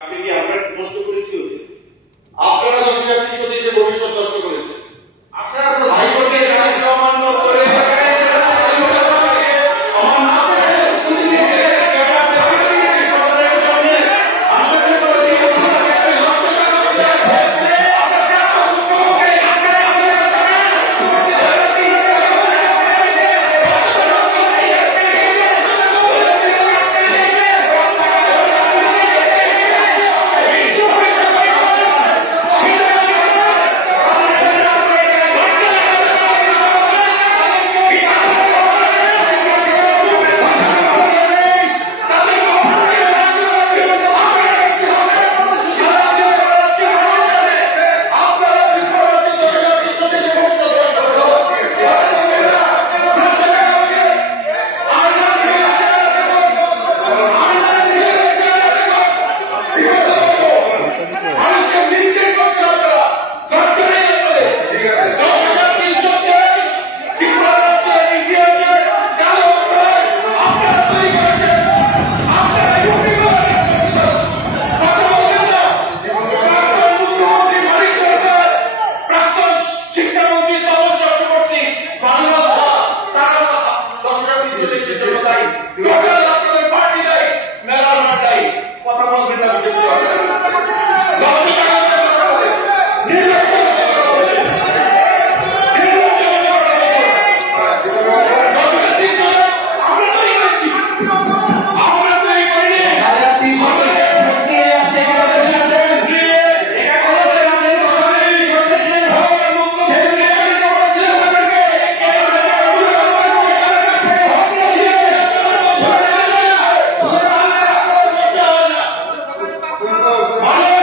আপনি কি আমরা নষ্ট করেছি ওদের? আপনারা দর্শনার্থী সদস্যের ভবিষ্যৎ নষ্ট করেছেন। আপনারা হাইকোর্টের রায় অমান্য করে ভালো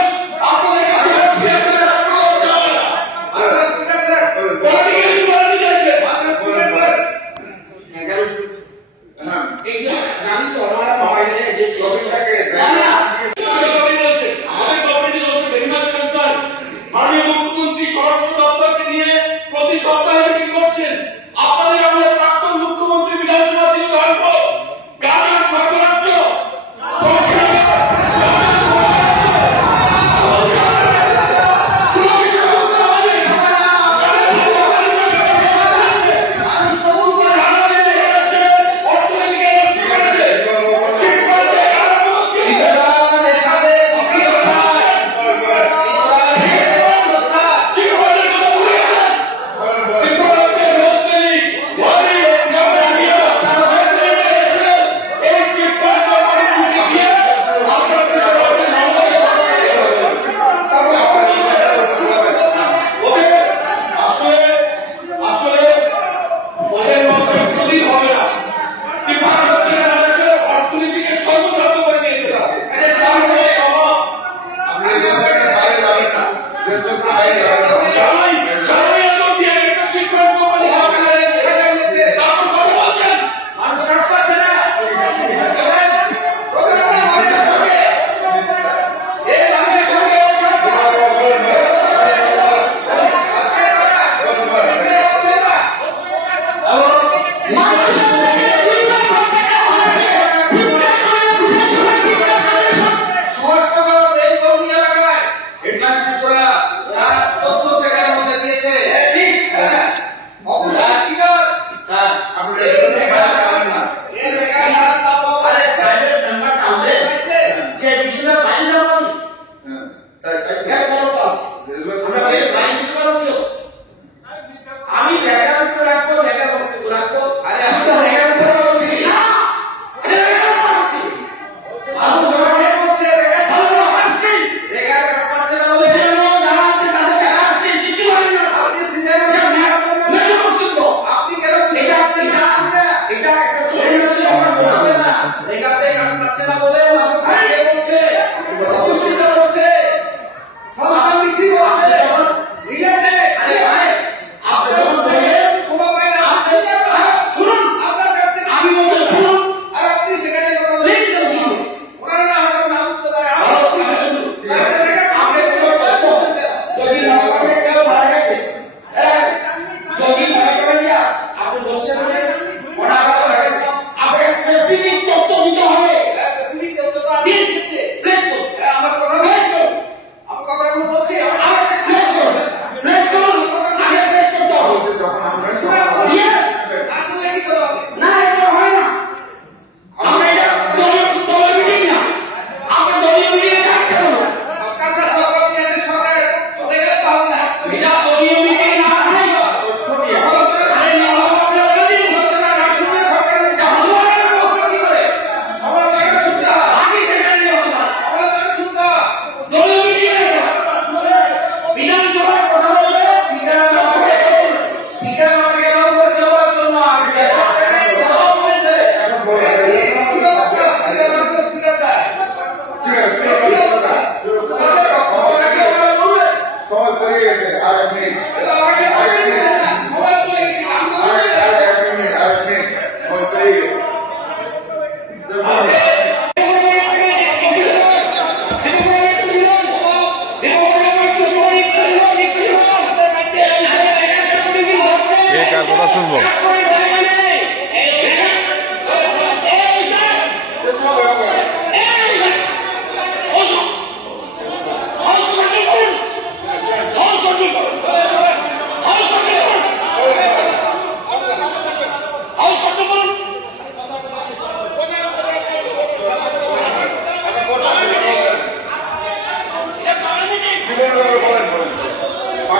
কে কার কথা শুনবো?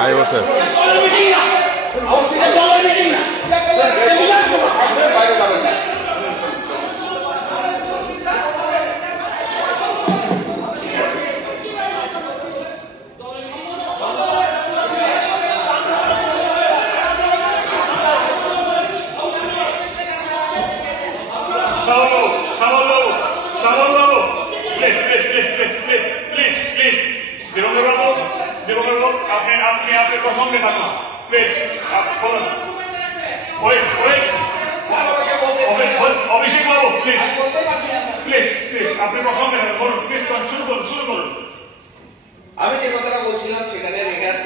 আই বছর আপনি প্রসঙ্গে থাকুন প্লিজ বলুন অভিষেক বাবু প্লিজ প্লিজ প্লিজ আপনি প্রসঙ্গে থাকুন বলুন প্লিজ শুরু করুন আমি যে কথাটা বলছিলাম সেখানে রেখার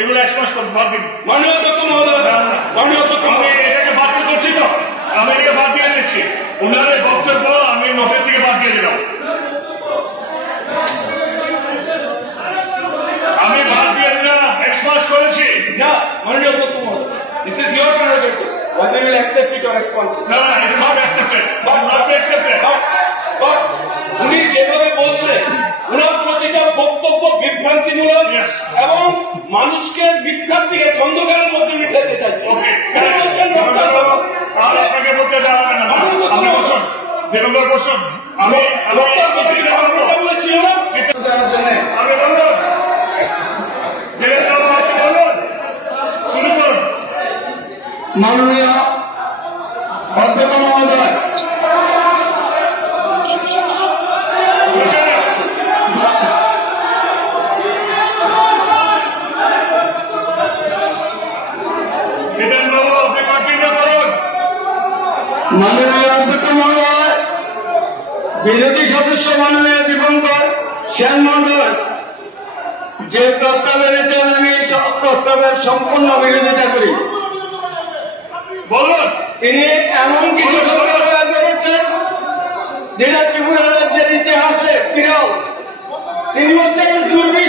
এগুলো স্পষ্ট মাননীয় অধ্যক্ষ মহোদয়, মাননীয় অধ্যক্ষ আমি এটাকে বাতিল করছি তো, আমি এটাকে বাদ দিয়ে দিচ্ছি। ওনাদের বক্তব্য আমি নোটের থেকে বাদ দিয়ে দিলাম, আমি বাদ দিয়ে দিলাম, এক্সপাস করেছি। না মাননীয় অধ্যক্ষ মহোদয়, this is your prerogative whether you will accept it or expulse it. না না, it is not accepted, not accepted. But উনি যেভাবে বলছেন ওনার প্রতিটা বক্তব্য বিভ্রান্তিমূলক Yes. এবং মানুষকে মিথ্যার দিকে অন্ধকারের মধ্যে উঠে যেতে চাইছে। ওকে, উনি বলছেন আর আপনাকে বলতে দেওয়া হবে না। আপনি বসুন, দেবেন্দ্র বসুন। আমি ডক্টর কথা বলেছিল না দেওয়ার জন্য আমি বলুন, দেবেন্দ্র আপনি বলুন, শুরু করুন। মাননীয় অধ্যক্ষ মহোদয়, মাননীয় অধ্যক্ষ মহোদয়, বিরোধী সদস্য মাননীয় দীপঙ্কর সেন মহোদয় যে প্রস্তাব এনেছেন আমি এই প্রস্তাবের সম্পূর্ণ বিরোধিতা করি। বলুন, তিনি এমন কিছু সংস্কার করেছেন যেটা ত্রিপুরা রাজ্যের ইতিহাসে বিরল। তিনি হচ্ছেন দুর্বৃত্ত